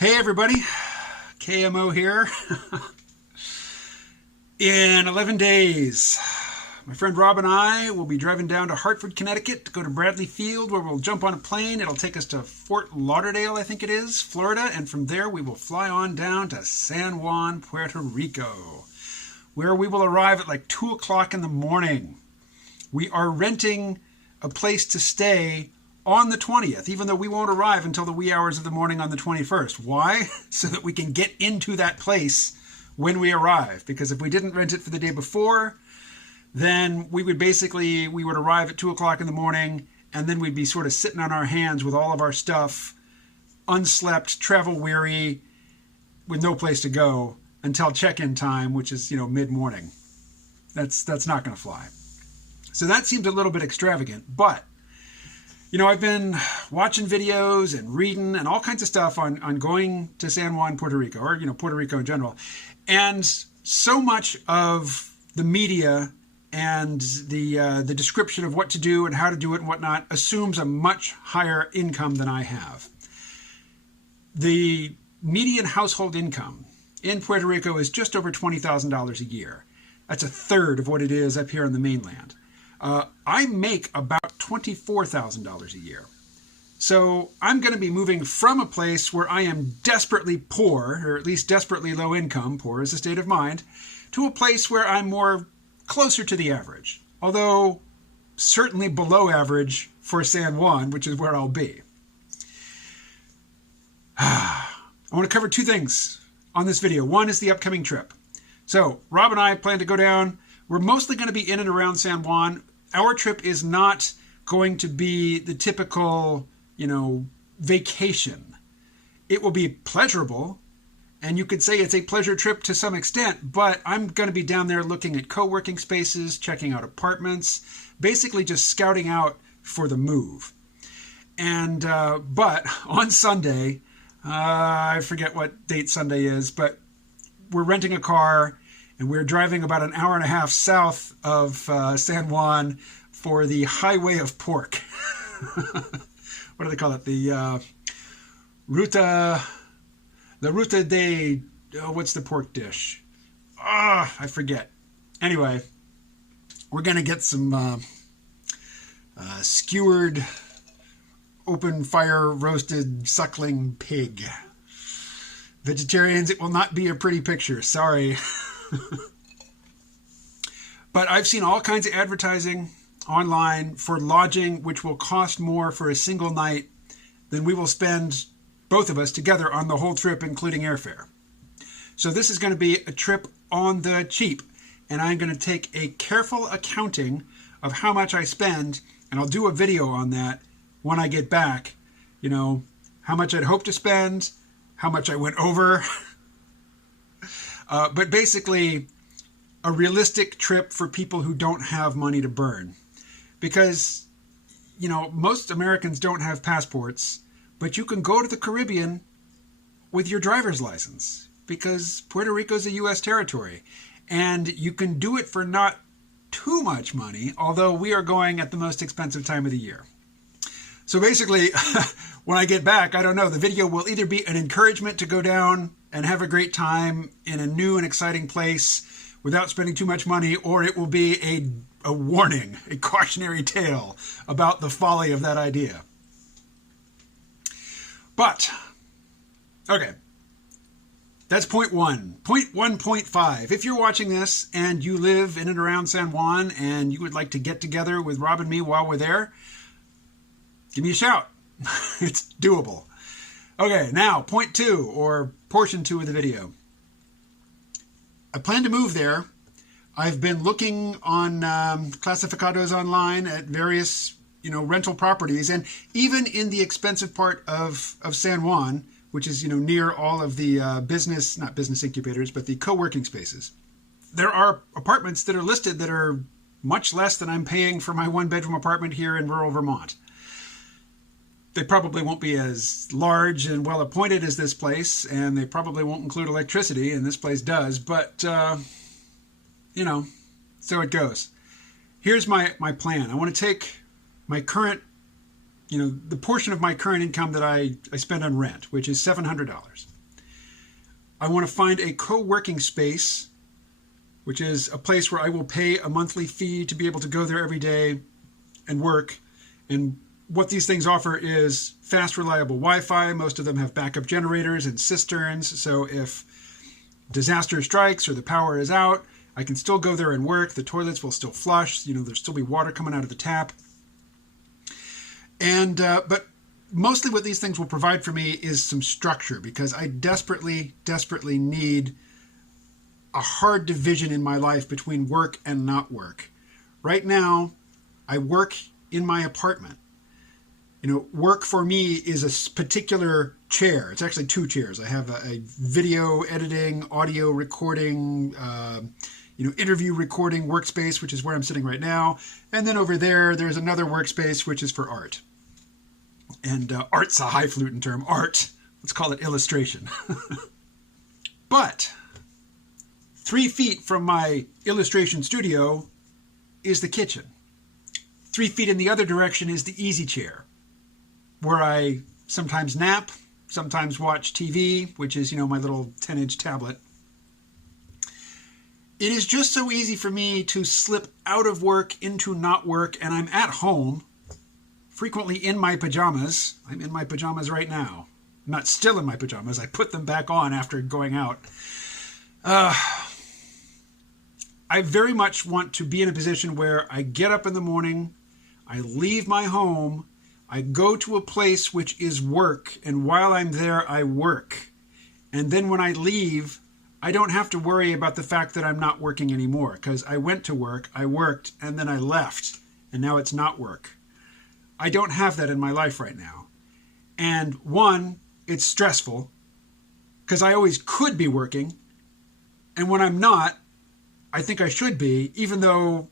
Hey everybody, KMO here. In 11 days, my friend Rob and I will be driving down to Hartford, Connecticut to go to Bradley Field, where we'll jump on a plane. It'll take us to Fort Lauderdale, I think it is, Florida, and from there we will fly on down to San Juan, Puerto Rico, where we will arrive at like 2 o'clock in the morning. We are renting a place to stay on the 20th, even though we won't arrive until the wee hours of the morning on the 21st. Why? So that we can get into that place when we arrive. Because if we didn't rent it for the day before, then we would arrive at 2 o'clock in the morning, and then we'd be sort of sitting on our hands with all of our stuff, unslept, travel weary, with no place to go until check-in time, which is, mid-morning. That's not going to fly. So that seems a little bit extravagant, but I've been watching videos and reading and all kinds of stuff on going to San Juan, Puerto Rico, or, Puerto Rico in general. And so much of the media and the description of what to do and how to do it and whatnot assumes a much higher income than I have. The median household income in Puerto Rico is just over $20,000 a year. That's a third of what it is up here on the mainland. I make about $24,000 a year. So I'm going to be moving from a place where I am desperately poor, or at least desperately low income, poor is a state of mind, to a place where I'm more closer to the average, although certainly below average for San Juan, which is where I'll be. I want to cover two things on this video. One is the upcoming trip. So Rob and I plan to go down. We're mostly going to be in and around San Juan. Our trip is not going to be the typical, vacation. It will be pleasurable, and you could say it's a pleasure trip to some extent, but I'm going to be down there looking at co-working spaces, checking out apartments, basically just scouting out for the move. And, but on Sunday, I forget what date Sunday is, but we're renting a car and we're driving about an hour and a half south of San Juan for the Highway of Pork. What do they call it? The Ruta de... what's the pork dish? I forget. Anyway, we're going to get some skewered, open fire roasted suckling pig. Vegetarians, it will not be a pretty picture. Sorry. But I've seen all kinds of advertising online for lodging, which will cost more for a single night than we will spend, both of us, together on the whole trip, including airfare. So this is going to be a trip on the cheap, and I'm going to take a careful accounting of how much I spend, and I'll do a video on that when I get back. How much I'd hope to spend, how much I went over. But basically, a realistic trip for people who don't have money to burn. Because, most Americans don't have passports, but you can go to the Caribbean with your driver's license because Puerto Rico is a U.S. territory. And you can do it for not too much money, although we are going at the most expensive time of the year. So basically, when I get back, I don't know, the video will either be an encouragement to go down and have a great time in a new and exciting place without spending too much money, or it will be a warning, a cautionary tale about the folly of that idea. But, okay, that's point one. Point 1.5. If you're watching this and you live in and around San Juan and you would like to get together with Rob and me while we're there, give me a shout. It's doable. Okay, now, point two, or portion two of the video. I plan to move there. I've been looking on clasificados online at various, rental properties, and even in the expensive part of San Juan, which is, near all of the not business incubators, but the co-working spaces, there are apartments that are listed that are much less than I'm paying for my one-bedroom apartment here in rural Vermont. They probably won't be as large and well appointed as this place, and they probably won't include electricity, and this place does, but, so it goes. Here's my plan. I want to take my current the portion of my current income that I spend on rent, which is $700. I want to find a co-working space, which is a place where I will pay a monthly fee to be able to go there every day and work. And what these things offer is fast, reliable Wi-Fi. Most of them have backup generators and cisterns. So if disaster strikes or the power is out, I can still go there and work. The toilets will still flush. There'll still be water coming out of the tap. And but mostly what these things will provide for me is some structure, because I desperately, desperately need a hard division in my life between work and not work. Right now, I work in my apartment. Work for me is a particular chair. It's actually two chairs. I have a video editing, audio recording, interview recording workspace, which is where I'm sitting right now. And then over there's another workspace, which is for art. And art's a highfalutin term. Art, let's call it illustration. But 3 feet from my illustration studio is the kitchen. 3 feet in the other direction is the easy chair, where I sometimes nap, sometimes watch TV, which is, my little 10-inch tablet. It is just so easy for me to slip out of work into not work, and I'm at home, frequently in my pajamas. I'm in my pajamas right now. I'm not still in my pajamas. I put them back on after going out. I very much want to be in a position where I get up in the morning, I leave my home, I go to a place which is work, and while I'm there, I work. And then when I leave, I don't have to worry about the fact that I'm not working anymore, because I went to work, I worked, and then I left, and now it's not work. I don't have that in my life right now. And one, it's stressful, because I always could be working, and when I'm not, I think I should be, even though,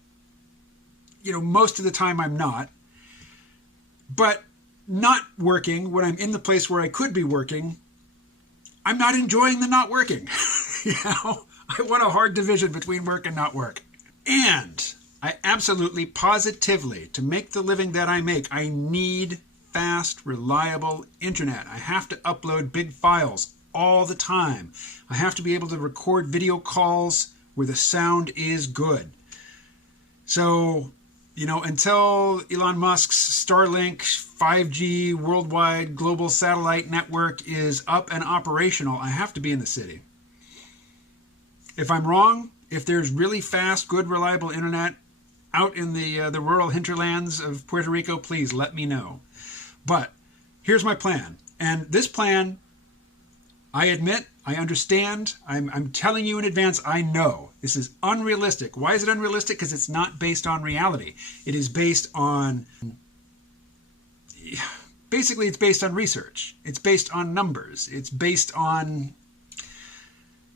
most of the time I'm not. But not working, when I'm in the place where I could be working, I'm not enjoying the not working. I want a hard division between work and not work. And I absolutely, positively, to make the living that I make, I need fast, reliable internet. I have to upload big files all the time. I have to be able to record video calls where the sound is good. So, until Elon Musk's Starlink 5G worldwide global satellite network is up and operational, I have to be in the city. If I'm wrong, if there's really fast, good, reliable internet out in the rural hinterlands of Puerto Rico, please let me know. But here's my plan. And this plan, I admit, I understand. I'm telling you in advance, I know. This is unrealistic. Why is it unrealistic? Because it's not based on reality. It is based on... Basically, it's based on research. It's based on numbers. It's based on,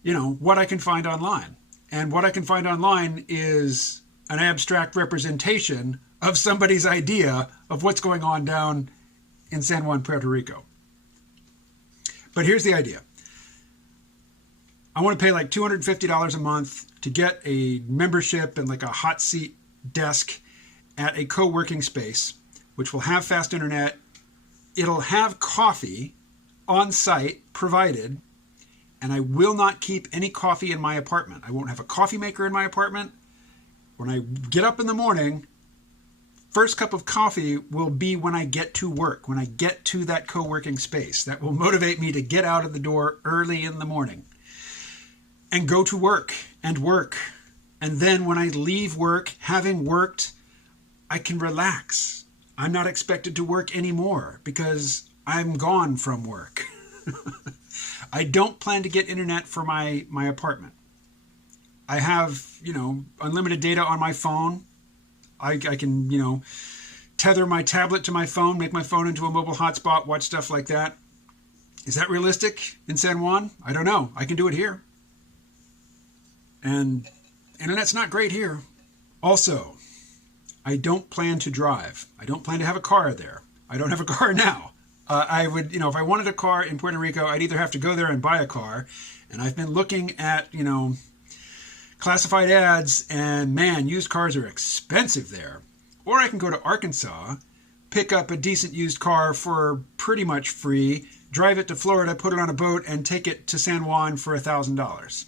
what I can find online. And what I can find online is an abstract representation of somebody's idea of what's going on down in San Juan, Puerto Rico. But here's the idea. I want to pay like $250 a month to get a membership and like a hot seat desk at a co-working space, which will have fast internet. It'll have coffee on site provided, and I will not keep any coffee in my apartment. I won't have a coffee maker in my apartment. When I get up in the morning, first cup of coffee will be when I get to work, when I get to that co-working space. That will motivate me to get out of the door early in the morning and go to work. And then when I leave work, having worked, I can relax. I'm not expected to work anymore because I'm gone from work. I don't plan to get internet for my apartment. I have, unlimited data on my phone. I can, tether my tablet to my phone, make my phone into a mobile hotspot, watch stuff like that. Is that realistic in San Juan? I don't know. I can do it here. And internet's not great here. Also, I don't plan to drive. I don't plan to have a car there. I don't have a car now. I would, if I wanted a car in Puerto Rico, I'd either have to go there and buy a car. And I've been looking at, classified ads, and man, used cars are expensive there. Or I can go to Arkansas, pick up a decent used car for pretty much free, drive it to Florida, put it on a boat, and take it to San Juan for $1,000.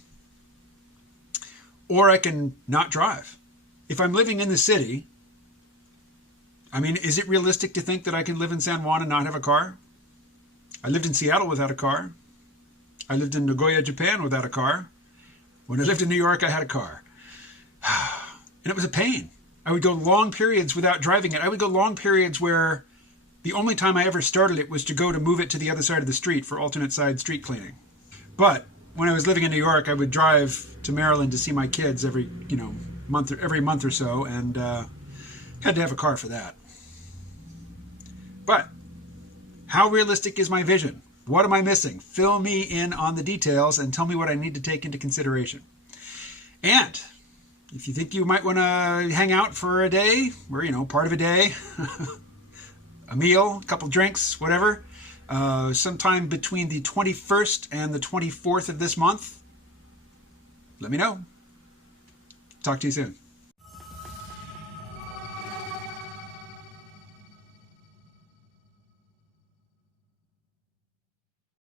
Or I can not drive. If I'm living in the city, I mean, is it realistic to think that I can live in San Juan and not have a car? I lived in Seattle without a car. I lived in Nagoya, Japan without a car. When I lived in New York, I had a car. And it was a pain. I would go long periods without driving it. I would go long periods where the only time I ever started it was to go to move it to the other side of the street for alternate side street cleaning. But when I was living in New York, I would drive to Maryland to see my kids every month or so, and had to have a car for that. But how realistic is my vision? What am I missing? Fill me in on the details and tell me what I need to take into consideration. And if you think you might want to hang out for a day, or, part of a day, a meal, a couple drinks, whatever, sometime between the 21st and the 24th of this month, let me know. Talk to you soon.